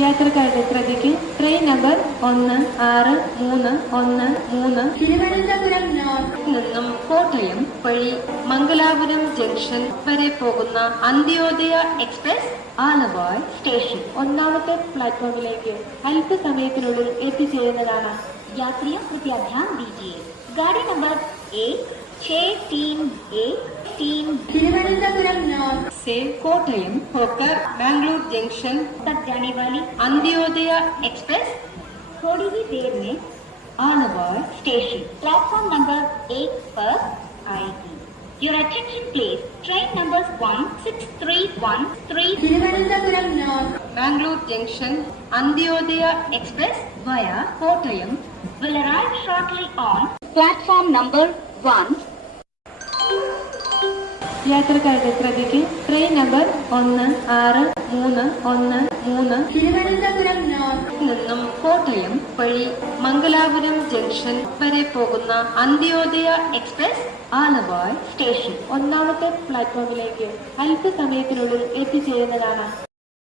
യാത്രക്കാരുടെ ശ്രദ്ധയ്ക്ക് train number 1613 Thiruvananthapuram north നിന്നും കോട്ടയം വഴി മംഗലാപുരം ജംഗ്ഷൻ വരെ പോകുന്ന അന്ത്യോദയ എക്സ്പ്രസ് ആലവായ് സ്റ്റേഷൻ ഒന്നാമത്തെ प्लेटफॉर्मिലേക്ക് അല്പസമയത്തിനുള്ളിൽ എത്തിച്ചേരുന്നതാണ്. यात्रियों कृपया ध्यान दीजिए, गाड़ी नंबर 163 तिरुवनंतपुरम नॉर्थ से कोटयम होकर मैंगलोर जंक्शन तक जाने वाली अंत्योदय एक्सप्रेस थोड़ी ही देर में आलवाय स्टेशन प्लेटफॉर्म नंबर 1 पर आएगी. Your attention please. Train numbers 16313 Thiruvananthapuram north Mangalore junction Antyodaya express via कोटयम will arrive shortly on platform number 1. യാത്രക്കാരുടെ ശ്രദ്ധയ്ക്ക് ട്രെയിൻ നമ്പർ 1613 തിരുവനന്തപുരം നോർത്ത് നിന്നും കോട്ടയം വഴി മംഗലാപുരം ജംഗ്ഷൻ വരെ പോകുന്ന അന്ത്യോദയ എക്സ്പ്രസ് ആലവായ് സ്റ്റേഷൻ ഒന്നാമത്തെ പ്ലാറ്റ്ഫോമിലേക്ക് അല്പസമയത്തിനുള്ളിൽ എത്തിച്ചേരുന്നതാണ്.